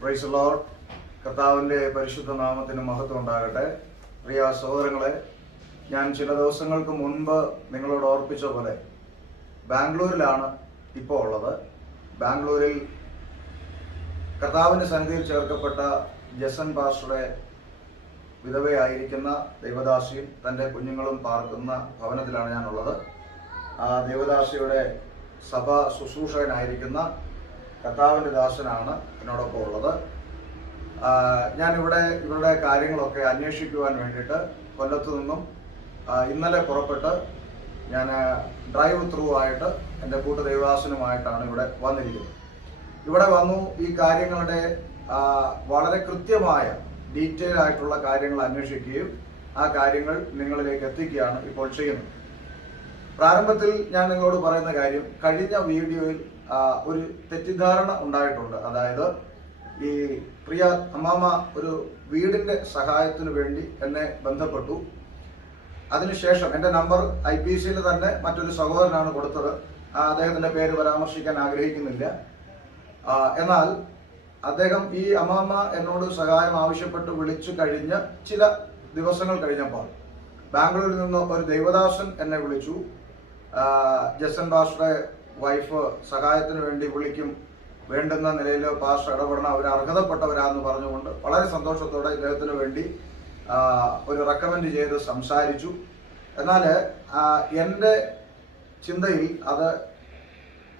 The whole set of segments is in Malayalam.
Praise Lord. കർത്താവിൻ്റെ പരിശുദ്ധ നാമത്തിന് മഹത്വം ഉണ്ടാകട്ടെ. പ്രിയ സഹോദരങ്ങളെ, ഞാൻ ചില ദിവസങ്ങൾക്ക് മുൻപ് നിങ്ങളോട് ഓർപ്പിച്ച പോലെ ബാംഗ്ലൂരിലാണ് ഇപ്പോൾ ഉള്ളത്. ബാംഗ്ലൂരിൽ കർത്താവിൻ്റെ സന്നിധിയിൽ ചേർക്കപ്പെട്ട ജസൻ പാസ്റ്ററുടെ വിധവയായിരിക്കുന്ന ദേവദാസിയും തൻ്റെ കുഞ്ഞുങ്ങളും പാർക്കുന്ന ഭവനത്തിലാണ് ഞാനുള്ളത്. ആ ദേവദാസിയുടെ സഭ ശുശ്രൂഷകനായിരിക്കുന്ന കർത്താവിൻ്റെ ദാസനാണ് എന്നോടൊപ്പം ഉള്ളത്. ഞാനിവിടെ ഇവരുടെ കാര്യങ്ങളൊക്കെ അന്വേഷിക്കുവാൻ വേണ്ടിയിട്ട് കൊല്ലത്തു നിന്നും ഇന്നലെ പുറപ്പെട്ട് ഞാൻ ഡ്രൈവ് ത്രൂ ആയിട്ട് എൻ്റെ കൂട്ടു ദേവദാസനുമായിട്ടാണ് ഇവിടെ വന്നിരിക്കുന്നത്. ഇവിടെ വന്നു ഈ കാര്യങ്ങളുടെ വളരെ കൃത്യമായ ഡീറ്റെയിൽ ആയിട്ടുള്ള കാര്യങ്ങൾ അന്വേഷിക്കുകയും ആ കാര്യങ്ങൾ നിങ്ങളിലേക്ക് എത്തിക്കുകയാണ് ഇപ്പോൾ ചെയ്യുന്നത്. പ്രാരംഭത്തിൽ ഞാൻ നിങ്ങളോട് പറയുന്ന കാര്യം, കഴിഞ്ഞ വീഡിയോയിൽ ഒരു തെറ്റിദ്ധാരണ ഉണ്ടായിട്ടുണ്ട്. അതായത് ഈ പ്രിയ അമ്മാമ ഒരു വീടിൻ്റെ സഹായത്തിന് വേണ്ടി എന്നെ ബന്ധപ്പെട്ടു. അതിനുശേഷം എൻ്റെ നമ്പർ IPCയിൽ തന്നെ മറ്റൊരു സഹോദരനാണ് കൊടുത്തത്. അദ്ദേഹത്തിൻ്റെ പേര് പരാമർശിക്കാൻ ആഗ്രഹിക്കുന്നില്ല. എന്നാൽ അദ്ദേഹം ഈ അമ്മാമ എന്നോട് സഹായം ആവശ്യപ്പെട്ട് വിളിച്ചു കഴിഞ്ഞ് ചില ദിവസങ്ങൾ കഴിഞ്ഞപ്പോൾ ബാംഗ്ലൂരിൽ നിന്ന് ഒരു ദൈവദാസൻ എന്നെ വിളിച്ചു. ജസൻ പാസ്റ്ററുടെ വൈഫ് സഹായത്തിന് വേണ്ടി വിളിക്കും, വേണ്ടുന്ന നിലയിൽ പാസ്റ്റർ ഇടപെടണം, അവർ അർഹതപ്പെട്ടവരാന്ന് പറഞ്ഞുകൊണ്ട് വളരെ സന്തോഷത്തോടെ ഇദ്ദേഹത്തിന് വേണ്ടി ഒരു റെക്കമെൻഡ് ചെയ്ത് സംസാരിച്ചു. എന്നാൽ എൻ്റെ ചിന്തയിൽ അത്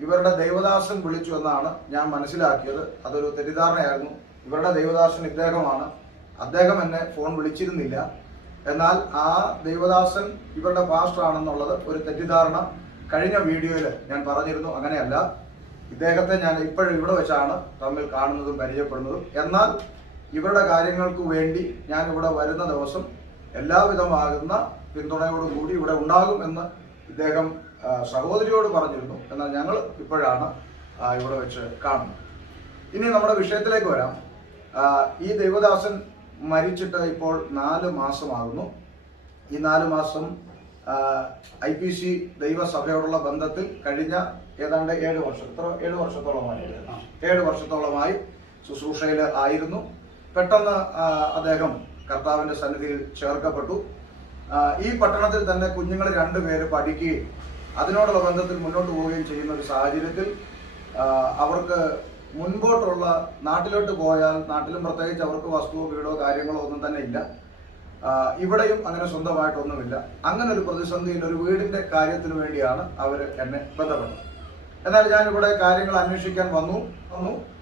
ഇവരുടെ ദൈവദാസൻ വിളിച്ചു എന്നാണ് ഞാൻ മനസ്സിലാക്കിയത്. അതൊരു തെറ്റിദ്ധാരണയായിരുന്നു. ഇവരുടെ ദൈവദാസൻ ഇദ്ദേഹമാണ്. അദ്ദേഹം എന്നെ ഫോൺ വിളിച്ചിരുന്നില്ല. എന്നാൽ ആ ദൈവദാസൻ ഇവരുടെ പാസ്റ്റർ ആണെന്നുള്ളത് ഒരു തെറ്റിദ്ധാരണ കഴിഞ്ഞ വീഡിയോയിൽ ഞാൻ പറഞ്ഞിരുന്നു. അങ്ങനെയല്ല, ഇദ്ദേഹത്തെ ഞാൻ ഇപ്പോഴും ഇവിടെ വെച്ചാണ് തമ്മിൽ കാണുന്നതും പരിചയപ്പെടുന്നതും. എന്നാൽ ഇവരുടെ കാര്യങ്ങൾക്ക് വേണ്ടി ഞാൻ ഇവിടെ വരുന്ന ദിവസം എല്ലാവിധമാകുന്ന പിന്തുണയോടുകൂടി ഇവിടെ ഉണ്ടാകും എന്ന് ഇദ്ദേഹം സഹോദരിയോട് പറഞ്ഞിരുന്നു. എന്നാൽ ഞങ്ങൾ ഇപ്പോഴാണ് ഇവിടെ വെച്ച് കാണുന്നത്. ഇനി നമ്മുടെ വിഷയത്തിലേക്ക് വരാം. ഈ ദൈവദാസൻ മരിച്ചിട്ട് ഇപ്പോൾ 4 മാസമാകുന്നു. ഈ 4 മാസം IPC ദൈവസഭയോടുള്ള ബന്ധത്തിൽ കഴിഞ്ഞ ഏതാണ്ട് 7 വർഷത്തോളമായി ശുശ്രൂഷയിൽ ആയിരുന്നു. പെട്ടെന്ന് അദ്ദേഹം കർത്താവിൻ്റെ സന്നിധിയിൽ ചേർക്കപ്പെട്ടു. ഈ പട്ടണത്തിൽ തന്നെ കുഞ്ഞുങ്ങൾ 2 പേര് പഠിക്കുകയും അതിനോടുള്ള ബന്ധത്തിൽ മുന്നോട്ട് പോവുകയും ചെയ്യുന്ന ഒരു സാഹചര്യത്തിൽ അവർക്ക് മുൻപോട്ടുള്ള നാട്ടിലോട്ട് പോയാൽ നാട്ടിലും പ്രത്യേകിച്ച് അവർക്ക് വസ്തുവോ വീടോ കാര്യങ്ങളോ ഒന്നും തന്നെ ഇല്ല. ഇവിടെയും അങ്ങനെ സ്വന്തമായിട്ടൊന്നുമില്ല. അങ്ങനെ ഒരു പ്രതിസന്ധിയിൽ ഒരു വീടിൻ്റെ കാര്യത്തിന് വേണ്ടിയാണ് അവർ എന്നെ ബന്ധപ്പെട്ടത്. എന്നാൽ ഞാൻ ഇവിടെ കാര്യങ്ങൾ അന്വേഷിക്കാൻ വന്നു.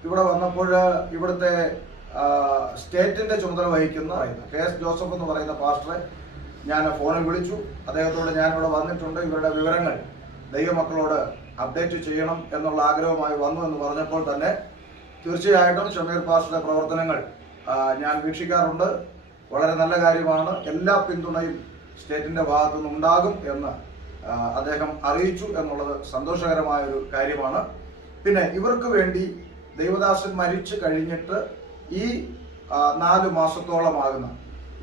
ഇവിടെ വന്നപ്പോൾ ഇവിടുത്തെ സ്റ്റേറ്റിൻ്റെ ചുമതല വഹിക്കുന്ന KS ജോസഫ് എന്ന് പറയുന്ന പാസ്റ്ററെ ഞാൻ ഫോണിൽ വിളിച്ചു. അദ്ദേഹത്തോട് ഞാനിവിടെ വന്നിട്ടുണ്ട്, ഇവരുടെ വിവരങ്ങൾ ദൈവമക്കളോട് അപ്ഡേറ്റ് ചെയ്യണം എന്നുള്ള ആഗ്രഹമായി വന്നു എന്ന് പറഞ്ഞപ്പോൾ തന്നെ തീർച്ചയായിട്ടും ഷമീർ പാസ്റ്ററുടെ പ്രവർത്തനങ്ങൾ ഞാൻ വീക്ഷിക്കാറുണ്ട്. വളരെ നല്ല കാര്യമാണ്. എല്ലാ പിന്തുണയും സ്റ്റേറ്റിൻ്റെ ഭാഗത്തുനിന്ന് ഉണ്ടാകും എന്ന് അദ്ദേഹം അറിയിച്ചു എന്നുള്ളത് സന്തോഷകരമായൊരു കാര്യമാണ്. പിന്നെ ഇവർക്ക് വേണ്ടി ദൈവദാസൻ മരിച്ചു കഴിഞ്ഞിട്ട് ഈ 4 മാസത്തോളമാകുന്ന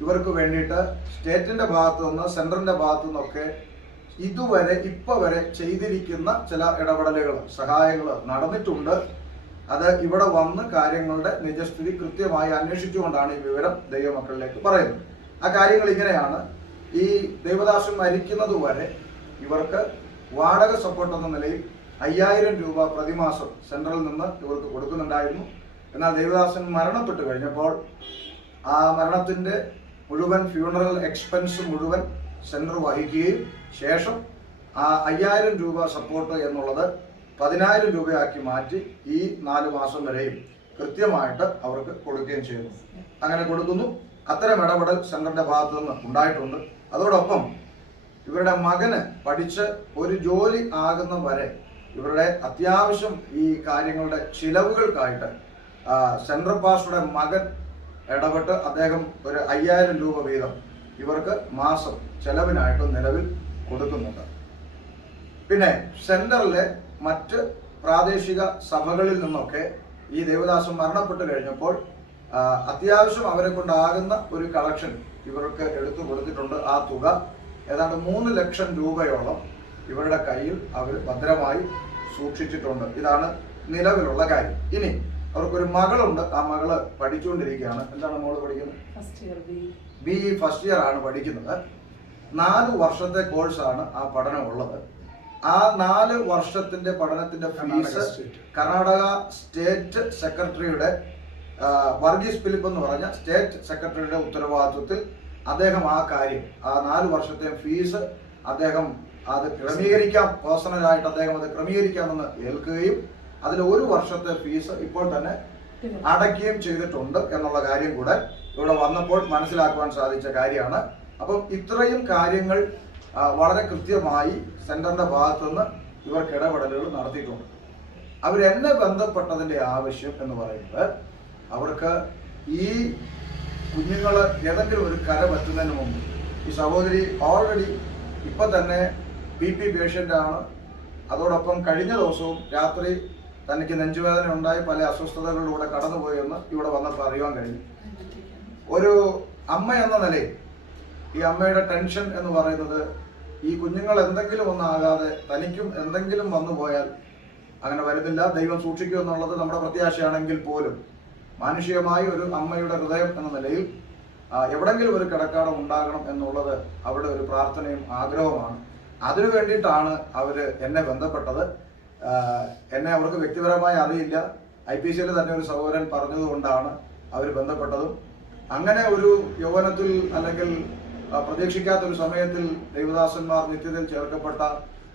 ഇവർക്ക് വേണ്ടിയിട്ട് സ്റ്റേറ്റിൻ്റെ ഭാഗത്തു നിന്ന് സെൻട്രലിൻ്റെ ഭാഗത്തു നിന്നൊക്കെ ഇതുവരെ ഇപ്പോൾ വരെ ചെയ്തിരിക്കുന്ന ചില ഇടപെടലുകൾ സഹായങ്ങൾ നടന്നിട്ടുണ്ട്. അത് ഇവിടെ വന്ന് കാര്യങ്ങളുടെ നിജസ്ഥിതി കൃത്യമായി അന്വേഷിച്ചുകൊണ്ടാണ് ഈ വിവരം ദൈവമക്കളിലേക്ക് പറയുന്നത്. ആ കാര്യങ്ങൾ ഇങ്ങനെയാണ്. ഈ ദൈവദാസൻ മരിക്കുന്നത് വരെ ഇവർക്ക് വാടക സപ്പോർട്ട് എന്ന നിലയിൽ 5000 രൂപ പ്രതിമാസം സെൻട്രലിൽ നിന്ന് ഇവർക്ക് കൊടുക്കുന്നുണ്ടായിരുന്നു. എന്നാൽ ദൈവദാസൻ മരണപ്പെട്ടു കഴിഞ്ഞപ്പോൾ ആ മരണത്തിൻ്റെ മുഴുവൻ ഫ്യൂണറൽ എക്സ്പെൻസ് മുഴുവൻ സെൻട്രൽ വഹിക്കുകയും ശേഷം ആ 5000 രൂപ സപ്പോർട്ട് എന്നുള്ളത് 10000 രൂപയാക്കി മാറ്റി ഈ 4 മാസം വരെയും കൃത്യമായിട്ട് അവർക്ക് കൊടുക്കുകയും ചെയ്യുന്നു. അങ്ങനെ കൊടുക്കുന്നു. അത്തരം ഇടപെടൽ സെൻട്രലിൻ്റെ ഭാഗത്തു നിന്ന് ഉണ്ടായിട്ടുണ്ട്. അതോടൊപ്പം ഇവരുടെ മകന് പഠിച്ച് ഒരു ജോലി ആകുന്ന വരെ ഇവരുടെ അത്യാവശ്യം ഈ കാര്യങ്ങളുടെ ചിലവുകൾക്കായിട്ട് സെൻട്രൽ പാസ്റ്ററുടെ മകൻ ഇടപെട്ട് അദ്ദേഹം ഒരു 5000 രൂപ വീതം ഇവർക്ക് മാസം ചെലവിനായിട്ട് നിലവിൽ കൊടുക്കുന്നുണ്ട്. പിന്നെ സെൻറ്ററിലെ മറ്റ് പ്രാദേശിക സഭകളിൽ നിന്നൊക്കെ ഈ ദേവദാസൻ മരണപ്പെട്ട് കഴിഞ്ഞപ്പോൾ അത്യാവശ്യം അവരെ കൊണ്ടാകുന്ന ഒരു കളക്ഷൻ ഇവർക്ക് എടുത്തു കൊടുത്തിട്ടുണ്ട്. ആ തുക ഏതാണ്ട് 3 ലക്ഷം രൂപയോളം ഇവരുടെ കയ്യിൽ അവർ ഭദ്രമായി സൂക്ഷിച്ചിട്ടുണ്ട്. ഇതാണ് നിലവിലുള്ള കാര്യം. ഇനി അവർക്കൊരു മകളുണ്ട്. ആ മകള് പഠിച്ചുകൊണ്ടിരിക്കുകയാണ്. എന്താണ് മോള് പഠിക്കുന്നത്? BE ഫസ്റ്റ് ഇയർ ആണ് പഠിക്കുന്നത്. 4 വർഷത്തെ കോഴ്സാണ് ആ പഠനം ഉള്ളത്. ആ 4 വർഷത്തിന്റെ പഠനത്തിന്റെ ഫീസ് കർണാടക സ്റ്റേറ്റ് സെക്രട്ടറിയുടെ വർഗീസ് ഫിലിപ്പ് എന്ന് പറഞ്ഞ സ്റ്റേറ്റ് സെക്രട്ടറിയുടെ ഉത്തരവാദിത്വത്തിൽ അദ്ദേഹം ആ കാര്യം, ആ 4 വർഷത്തെ ഫീസ് അദ്ദേഹം അത് ക്രമീകരിക്കാം, പേഴ്സണലായിട്ട് അദ്ദേഹം അത് ക്രമീകരിക്കാമെന്ന് ഏൽക്കുകയും അതിൽ 1 വർഷത്തെ ഫീസ് ഇപ്പോൾ തന്നെ അടയ്ക്കുകയും ചെയ്തിട്ടുണ്ട് എന്നുള്ള കാര്യം കൂടെ ഇവിടെ വന്നപ്പോൾ മനസ്സിലാക്കുവാൻ സാധിച്ച കാര്യമാണ്. അപ്പം ഇത്രയും കാര്യങ്ങൾ വളരെ കൃത്യമായി സെന്ററിന്റെ ഭാഗത്തുനിന്ന് ഇവർക്ക് ഇടപെടലുകൾ നടത്തിയിട്ടുണ്ട്. അവരെന്നെ ബന്ധപ്പെട്ടതിന്റെ ആവശ്യം എന്ന് പറയുന്നത്, അവർക്ക് ഈ കുഞ്ഞുങ്ങൾ ഏതെങ്കിലും ഒരു കര പറ്റുന്നതിന് മുമ്പ്, ഈ സഹോദരി ഓൾറെഡി ഇപ്പൊ തന്നെ BP പേഷ്യന്റ് ആണ്. അതോടൊപ്പം കഴിഞ്ഞ ദിവസവും രാത്രി തനിക്ക് നെഞ്ചുവേദന ഉണ്ടായി പല അസ്വസ്ഥതകളിലൂടെ കടന്നുപോയെന്ന് ഇവിടെ വന്നപ്പോൾ അറിയാൻ കഴിഞ്ഞു. ഒരു അമ്മ എന്ന നിലയിൽ ഈ അമ്മയുടെ ടെൻഷൻ എന്ന് പറയുന്നത്, ഈ കുഞ്ഞുങ്ങൾ എന്തെങ്കിലും ഒന്നാകാതെ തനിക്കും എന്തെങ്കിലും വന്നു പോയാൽ, അങ്ങനെ വരുന്നില്ല, ദൈവം സൂക്ഷിക്കും എന്നുള്ളത് നമ്മുടെ പ്രത്യാശയാണെങ്കിൽ പോലും മാനുഷികമായി ഒരു അമ്മയുടെ ഹൃദയം എന്ന നിലയിൽ എവിടെങ്കിലും ഒരു കിടക്കാടം ഉണ്ടാകണം എന്നുള്ളത് അവരുടെ ഒരു പ്രാർത്ഥനയും ആഗ്രഹമാണ്. അതിനു വേണ്ടിയിട്ടാണ് അവര് എന്നെ ബന്ധപ്പെട്ടത്. എന്നെ അവർക്ക് വ്യക്തിപരമായി അറിയില്ല. IPCയിൽ തന്നെ ഒരു സഹോദരൻ പറഞ്ഞതുകൊണ്ടാണ് അവർ ബന്ധപ്പെട്ടതും. അങ്ങനെ ഒരു യൗവനത്തിൽ അല്ലെങ്കിൽ പ്രതീക്ഷിക്കാത്ത ഒരു സമയത്തിൽ ദൈവദാസന്മാർ നിത്യത്തിൽ ചേർക്കപ്പെട്ട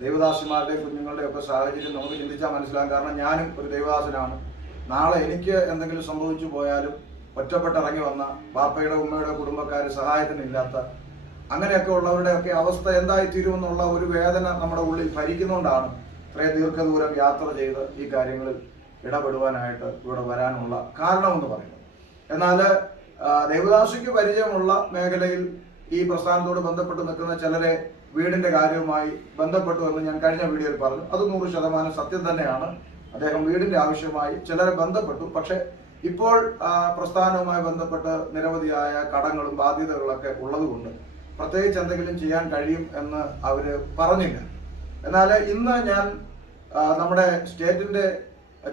ദൈവദാസന്മാരുടെയും കുഞ്ഞുങ്ങളുടെയും ഒക്കെ സാഹചര്യം നമുക്ക് ചിന്തിച്ചാൽ മനസ്സിലാകും. കാരണം ഞാനും ഒരു ദൈവദാസനാണ്. നാളെ എനിക്ക് എന്തെങ്കിലും സംഭവിച്ചു പോയാലും ഒറ്റപ്പെട്ടിറങ്ങി വന്ന ബാപ്പയുടെ ഉമ്മയുടെ കുടുംബക്കാർ സഹായത്തിനില്ലാത്ത അങ്ങനെയൊക്കെ ഉള്ളവരുടെയൊക്കെ അവസ്ഥ എന്തായിത്തീരുമെന്നുള്ള ഒരു വേദന നമ്മുടെ ഉള്ളിൽ ഭരിക്കുന്നുകൊണ്ടാണ് ഇത്രയും ദീർഘദൂരം യാത്ര ചെയ്ത് ഈ കാര്യങ്ങളിൽ ഇടപെടുവാനായിട്ട് ഇവിടെ വരാനുള്ള കാരണമെന്ന് പറയുന്നത്. എന്നാൽ ദേവദാസിക്ക് പരിചയമുള്ള മേഖലയിൽ ഈ പ്രസ്ഥാനത്തോട് ബന്ധപ്പെട്ട് നിൽക്കുന്ന ചിലരെ വീടിന്റെ കാര്യവുമായി ബന്ധപ്പെട്ടു എന്ന് ഞാൻ കഴിഞ്ഞ വീഡിയോയിൽ പറഞ്ഞു. അത് 100% സത്യം തന്നെയാണ്. അദ്ദേഹം വീടിന്റെ ആവശ്യമായി ചിലരെ ബന്ധപ്പെട്ടു. പക്ഷെ ഇപ്പോൾ പ്രസ്ഥാനവുമായി ബന്ധപ്പെട്ട് നിരവധിയായ കടങ്ങളും ബാധ്യതകളൊക്കെ ഉള്ളതുകൊണ്ട് പ്രത്യേകിച്ച് എന്തെങ്കിലും ചെയ്യാൻ കഴിയും എന്ന് അവര് പറഞ്ഞില്ല. എന്നാൽ ഇന്ന് ഞാൻ നമ്മുടെ സ്റ്റേറ്റിന്റെ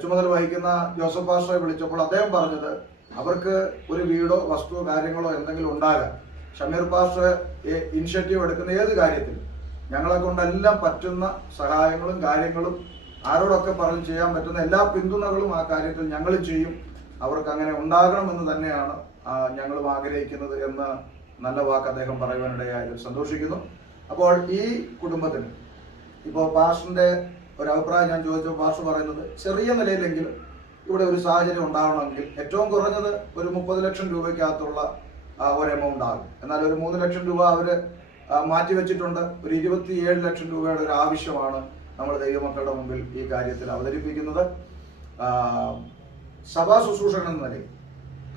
ചുമതല വഹിക്കുന്ന ജോസഫ് പാസ്റ്ററെ വിളിച്ചപ്പോൾ അദ്ദേഹം പറഞ്ഞത്, അവർക്ക് ഒരു വീടോ വസ്തുവോ കാര്യങ്ങളോ എന്തെങ്കിലും ഉണ്ടാകാം, ഷമീർ പാസ്റ്റർ ഇനിഷ്യേറ്റീവ് എടുക്കുന്ന ഏത് കാര്യത്തിലും ഞങ്ങളെ കൊണ്ടെല്ലാം പറ്റുന്ന സഹായങ്ങളും കാര്യങ്ങളും ആരോടൊക്കെ പറഞ്ഞ് ചെയ്യാൻ പറ്റുന്ന എല്ലാ പിന്തുണകളും ആ കാര്യത്തിൽ ഞങ്ങൾ ചെയ്യും, അവർക്ക് അങ്ങനെ ഉണ്ടാകണമെന്ന് തന്നെയാണ് ഞങ്ങളും ആഗ്രഹിക്കുന്നത് എന്ന് നല്ല വാക്ക് അദ്ദേഹം പറയുവാനിടയായതിൽ സന്തോഷിക്കുന്നു. അപ്പോൾ ഈ കുടുംബത്തിന് ഇപ്പോൾ പാസ്റ്ററിന്റെ ഒരു അഭിപ്രായം ഞാൻ ചോദിച്ചപ്പോൾ പാസ്റ്റർ പറയുന്നത്, ചെറിയ നിലയിലെങ്കിലും ഇവിടെ ഒരു സാഹചര്യം ഉണ്ടാവണമെങ്കിൽ ഏറ്റവും കുറഞ്ഞത് ഒരു 30 ലക്ഷം രൂപയ്ക്കകത്തുള്ള ഒരു എമൗണ്ട് ആകും. എന്നാൽ ഒരു 3 ലക്ഷം രൂപ അവര് മാറ്റിവെച്ചിട്ടുണ്ട്. ഒരു 27 ലക്ഷം രൂപയുടെ ഒരു ആവശ്യമാണ് നമ്മൾ ദൈവമക്കളുടെ മുമ്പിൽ ഈ കാര്യത്തിൽ അവതരിപ്പിക്കുന്നത്. സഭാ ശുശ്രൂഷകൻ എന്ന നിലയിൽ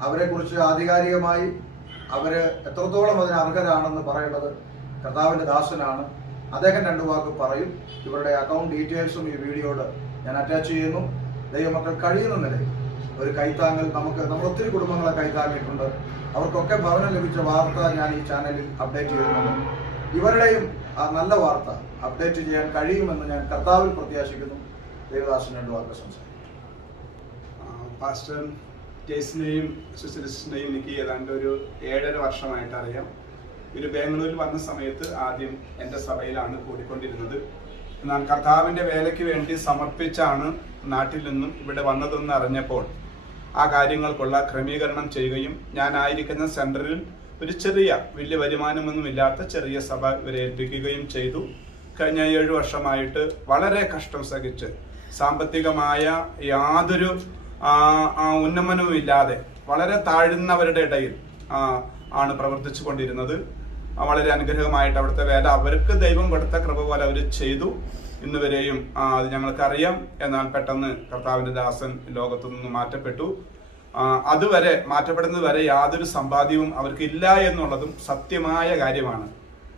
അവരെ കുറിച്ച് ആധികാരികമായി അവര് എത്രത്തോളം അതിന് അർഹരാണെന്ന് പറയേണ്ടത് കർത്താവിന്റെ ദാസനാണ്. അദ്ദേഹം 2 വാക്ക് പറയും. ഇവരുടെ അക്കൗണ്ട് ഡീറ്റെയിൽസും ഈ വീഡിയോയോട് ഞാൻ അറ്റാച്ച് ചെയ്യുന്നു. ദൈവമക്കൾ കഴിയുന്ന നിലയിൽ ഒരു കൈത്താങ്ങൽ നമ്മൾ ഒത്തിരി കുടുംബങ്ങളെ കൈത്താങ്ങിയിട്ടുണ്ട്. അവർക്കൊക്കെ ഭവനം ലഭിച്ച വാർത്ത ഞാൻ ഈ ചാനലിൽ അപ്ഡേറ്റ് ചെയ്യുന്നുണ്ട്. ഇവരുടെയും ആ നല്ല വാർത്ത അപ്ഡേറ്റ് ചെയ്യാൻ കഴിയുമെന്ന് ഞാൻ കർത്താവിൽ പ്രത്യാശിക്കുന്നു. ദേവദാസൻ 2 വാക്ക് സംസാരിക്കും. പാസ്റ്റർ ജെയ്സിനെയും സുശീലിനെയും എനിക്ക് ഏതാണ്ട് ഒരു 7.5 വർഷമായിട്ട് അറിയാം. ഒരു ബാംഗ്ലൂരിൽ വന്ന സമയത്ത് ആദ്യം എൻ്റെ സഭയിലാണ് കൂടിക്കൊണ്ടിരുന്നത്. എന്നാൽ കർത്താവിൻ്റെ വേലയ്ക്ക് വേണ്ടി സമർപ്പിച്ചാണ് നാട്ടിൽ നിന്നും ഇവിടെ വന്നതെന്ന് അറിഞ്ഞപ്പോൾ ആ കാര്യങ്ങൾക്കുള്ള ക്രമീകരണം ചെയ്യുകയും ഞാനായിരിക്കുന്ന സെൻറ്ററിൽ ഒരു വലിയ വരുമാനമൊന്നുമില്ലാത്ത ചെറിയ സഭ ഇവരെ ഏൽപ്പിക്കുകയും ചെയ്തു. കഴിഞ്ഞ 7 വർഷമായിട്ട് വളരെ കഷ്ടം സഹിച്ച് സാമ്പത്തികമായ യാതൊരു ഉന്നമനവും ഇല്ലാതെ വളരെ താഴ്ന്നവരുടെ ഇടയിൽ ആണ് പ്രവർത്തിച്ചു കൊണ്ടിരുന്നത്. വളരെ അനുഗ്രഹമായിട്ട് അവിടുത്തെ വേല അവർക്ക് ദൈവം കൊടുത്ത കൃപ പോലെ അവർ ചെയ്തു. ഇന്നുവരെയും അത് ഞങ്ങൾക്കറിയാം. എന്നാൽ പെട്ടെന്ന് കർത്താവിന്റെ ദാസൻ ലോകത്തു നിന്ന് മാറ്റപ്പെട്ടു. അതുവരെ മാറ്റപ്പെടുന്നത് വരെ യാതൊരു സമ്പാദ്യവും അവർക്ക് ഇല്ല എന്നുള്ളതും സത്യമായ കാര്യമാണ്.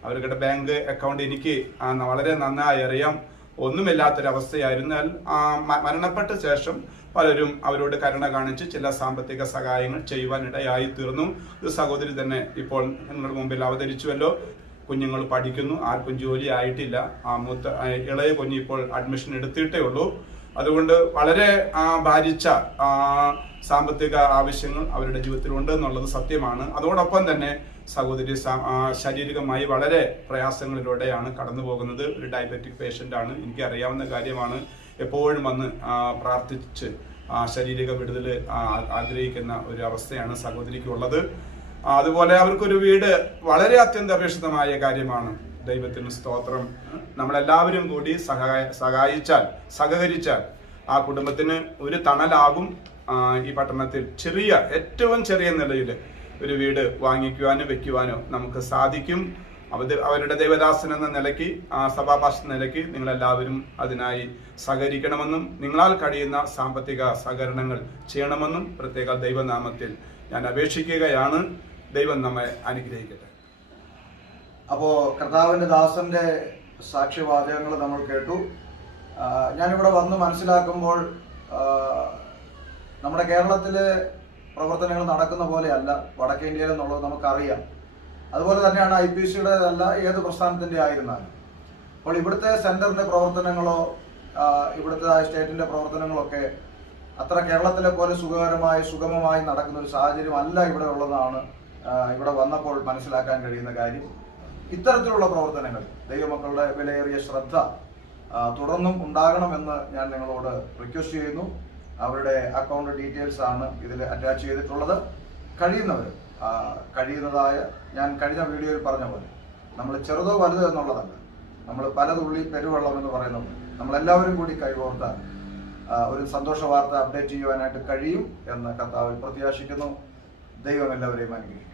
അവരുടെ ബാങ്ക് അക്കൗണ്ട് എനിക്ക് വളരെ നന്നായി അറിയാം. ഒന്നുമില്ലാത്തൊരവസ്ഥയായിരുന്നാൽ മരണപ്പെട്ട ശേഷം പലരും അവരോട് കരുണ കാണിച്ച് ചില സാമ്പത്തിക സഹായങ്ങൾ ചെയ്യുവാനിടയായി തീർന്നു. ഒരു സഹോദരി തന്നെ ഇപ്പോൾ നിങ്ങളുടെ മുമ്പിൽ അവതരിച്ചുവല്ലോ. കുഞ്ഞുങ്ങൾ പഠിക്കുന്നു, ആർക്കും ജോലി ആയിട്ടില്ല. ഇളയ കുഞ്ഞ് ഇപ്പോൾ അഡ്മിഷൻ എടുത്തിട്ടേ ഉള്ളൂ. അതുകൊണ്ട് വളരെ ഭാരിച്ച സാമ്പത്തിക ആവശ്യങ്ങൾ അവരുടെ ജീവിതത്തിലുണ്ട് എന്നുള്ളത് സത്യമാണ്. അതോടൊപ്പം തന്നെ സഹോദരി ശാരീരികമായി വളരെ പ്രയാസങ്ങളിലൂടെയാണ് കടന്നു പോകുന്നത്. ഒരു ഡയബറ്റിക് പേഷ്യൻ്റ് ആണ്, എനിക്ക് അറിയാവുന്ന കാര്യമാണ്. എപ്പോഴും വന്ന് പ്രാർത്ഥിച്ച് ശാരീരിക വിടുതൽ ആഗ്രഹിക്കുന്ന ഒരു അവസ്ഥയാണ് സഹോദരിക്കുള്ളത്. അതുപോലെ അവർക്കൊരു വീട് വളരെ അത്യന്താപേക്ഷിതമായ കാര്യമാണ്. ദൈവത്തിന് സ്തോത്രം. നമ്മളെല്ലാവരും കൂടി സഹകരിച്ചാൽ ആ കുടുംബത്തിന് ഒരു തണലാകും. ഈ പട്ടണത്തിൽ ഏറ്റവും ചെറിയ നിലയിൽ ഒരു വീട് വാങ്ങിക്കുവാനോ വെക്കുവാനോ നമുക്ക് സാധിക്കും. അവരുടെ ദൈവദാസൻ എന്ന നിലയ്ക്ക്, സഭാഭാഷ നിലയ്ക്ക് നിങ്ങളെല്ലാവരും അതിനായി സഹകരിക്കണമെന്നും നിങ്ങളാൽ കഴിയുന്ന സാമ്പത്തിക സഹകരണങ്ങൾ ചെയ്യണമെന്നും പ്രത്യേക ദൈവനാമത്തിൽ ഞാൻ അപേക്ഷിക്കുകയാണ്. ദൈവം നമ്മെ അനുഗ്രഹിക്കട്ടെ. അപ്പോൾ കർത്താവിൻ്റെ ദാസന്റെ സാക്ഷ്യവാചകങ്ങൾ നമ്മൾ കേട്ടു. ഞാനിവിടെ വന്ന് മനസ്സിലാക്കുമ്പോൾ നമ്മുടെ കേരളത്തിലെ പ്രവർത്തനങ്ങൾ നടക്കുന്ന പോലെയല്ല വടക്കേ ഇന്ത്യയിൽ എന്നുള്ളത് നമുക്കറിയാം. അതുപോലെ തന്നെയാണ് IPCയുടെ അല്ല ഏത് പ്രസ്ഥാനത്തിൻ്റെ ആയിരുന്നാലും. അപ്പോൾ ഇവിടുത്തെ സെന്ററിന്റെ പ്രവർത്തനങ്ങളോ ഇവിടുത്തെ സ്റ്റേറ്റിന്റെ പ്രവർത്തനങ്ങളൊക്കെ അത്ര കേരളത്തിലെ പോലെ സുഗമമായി നടക്കുന്ന ഒരു സാഹചര്യം അല്ല ഇവിടെ ഉള്ളതാണ് ഇവിടെ വന്നപ്പോൾ മനസ്സിലാക്കാൻ കഴിയുന്ന കാര്യം. ഇത്തരത്തിലുള്ള പ്രവർത്തനങ്ങൾ ദൈവമക്കളുടെ വിലയേറിയ ശ്രദ്ധ തുടർന്നും ഉണ്ടാകണമെന്ന് ഞാൻ നിങ്ങളോട് റിക്വസ്റ്റ് ചെയ്യുന്നു. അവരുടെ അക്കൗണ്ട് ഡീറ്റെയിൽസ് ആണ് ഇതിൽ അറ്റാച്ച് ചെയ്തിട്ടുള്ളത്. കഴിയുന്നതായ ഞാൻ കഴിഞ്ഞ വീഡിയോയിൽ പറഞ്ഞ പോലെ നമ്മൾ ചെറുതോ വലുതോ എന്നുള്ളതല്ല, നമ്മൾ പലതുള്ളി പെരുവെള്ളം എന്ന് പറയുന്നത് നമ്മളെല്ലാവരും കൂടി കൈകോർത്താൽ ഒരു സന്തോഷ വാർത്ത അപ്ഡേറ്റ് ചെയ്യുവാനായിട്ട് കഴിയും എന്ന് കർത്താവിൽ പ്രത്യാശിക്കുന്നു. ദൈവം എല്ലാവരെയും അനുഗ്രഹിക്കും.